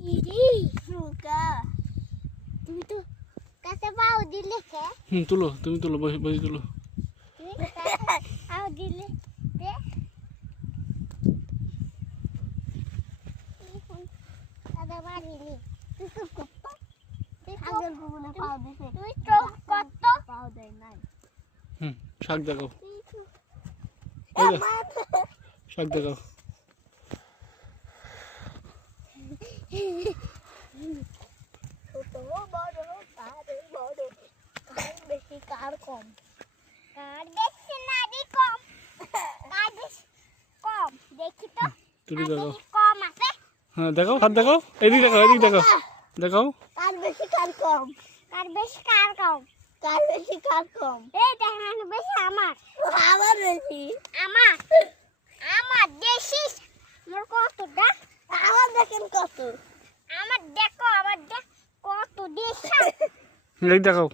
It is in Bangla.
ইরি রুকা তুমি তো কাছে পাও দিলে কে তুলো তুমি তুলো বসে বসে তুলো আও দিলে দে দাদা বাড়িলি তুই তো কত তুই আগের বুনে পাও দিছে তুই তো কত পাও দেয় নাই শাক দেখাও শাক দেখাও ছোট বড় কার বড় কার বেশি কার কম কার বেশি নারী কম কার বেশি কম দেখি তো তুলি দেখাও কম আছে হ্যাঁ দেখাও হাত দেখাও এদিক দেখাও এদিক দেখাও দেখাও কার বেশি কার কম কার বেশি কার কম কার বেশি কার কম এই দেখান বেশি আমার আমার বেশি আমার আমার বেশি মোর কতটা আমার দেখেন কত আমার দেখো আমার দেখ কত দেশ এই দেখাও